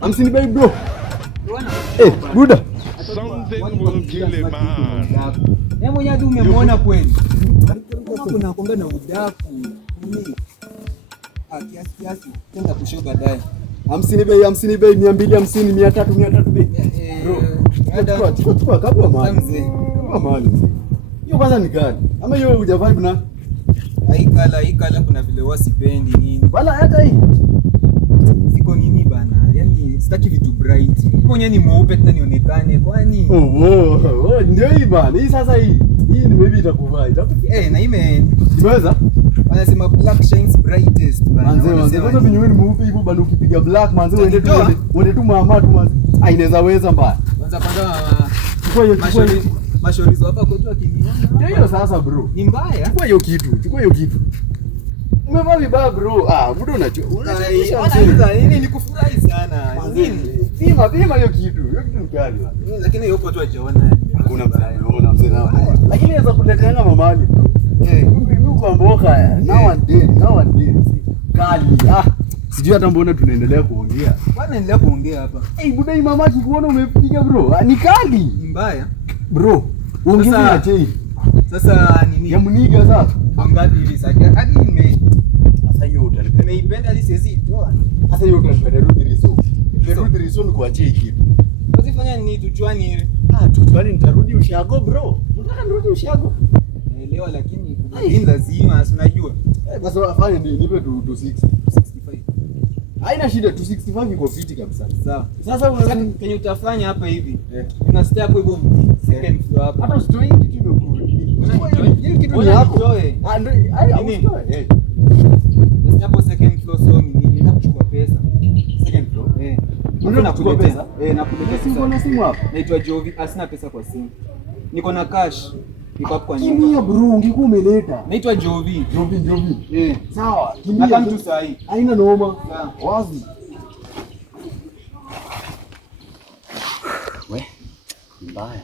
50 bei bro. Buda. Something will kill a man. Wewe mwenyewe tu umemwona kweli. Kuna konga na udaku. Nini? Kiasi. Tenda kushow baadaye. 50 bei 250 300 bei. Bro. Chukua kabla mali. Kabla mali. Hiyo kwanza ni gani? Ama hiyo huja vibe na Hii kala kuna vile wasipendi nini. Wala hata hii. Siko nini bana. Yaani sitaki vitu bright. Mwenyewe ni mweupe tena nionekane kwani. Ndio hii bana. Hii sasa hii ni maybe itakuvaa. Na imeweza? Wanasema black shines brightest bana. Manze kwanza vinyume ni mweupe hivyo bado ukipiga black manze uende tu mama tu manze. Inaweza weza mbaya. Kwanza chukua hiyo mashorizo hapa kwetu akiniona. Ndio hiyo sasa bro. Ni mbaya. Chukua hiyo kitu. Umevaa vibaya bro. Bro unajua. Nini nikufurahi sana. Nini? Pima hiyo kitu. Hiyo kitu ni kali. Lakini hiyo kwa tu ajaona. Hakuna mnaona mzee nao. Lakini inaweza kuleteana mamali. Mimi kwa mboka now and then. Kali. Sijui hata mbona tunaendelea kuongea. Bwana endelea kuongea hapa. Buda hii mama kuona umepiga bro. Ni kali. Ni mbaya. Bro, ongeza ya chei. Sasa nini? Ya muniga sasa. Ngapi hivi sasa? Hadi sasa hiyo utalipenda. Nimeipenda hadi siwezi toa. Sasa hiyo utalipenda rudi riso ni kuachia kitu. Usifanya nini tuchwani ile? Tuchwani nitarudi ushago bro. Unataka nirudi ushago? Naelewa lakini ni lazima unajua. Basi afanye nipe 260. 65. Haina shida 265 iko fiti kabisa. Sawa. Sasa kenye utafanya hapa hivi. Una stay hapo hivyo second floor hapa. Hata story kitu imekudi. Hili kitu ni hapo. Ndio nini? Basi hapo second floor so nini nakuchukua pesa. Second floor. Unakuchukua pesa? Nakuletea simu na simu hapa. Naitwa Jovi, asina pesa kwa simu. Niko na cash. Niko hapo kwa nyumba. Kimia bro, ungekuwa umeleta. Naitwa Jovi. Sawa. Kimia. Nataka mtu sahi. Haina noma. Wazi. We, mbaya.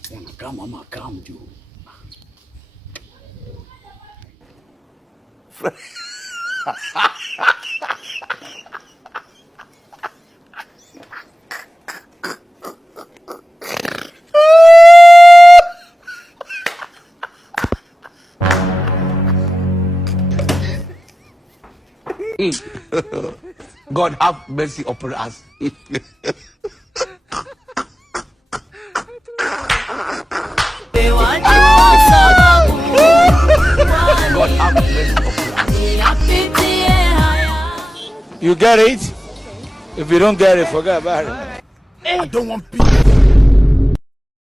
Sana kama makamu juu. God have mercy upon us. God have mercy upon us. You get it? If you don't get it, forget about it. I don't want peace.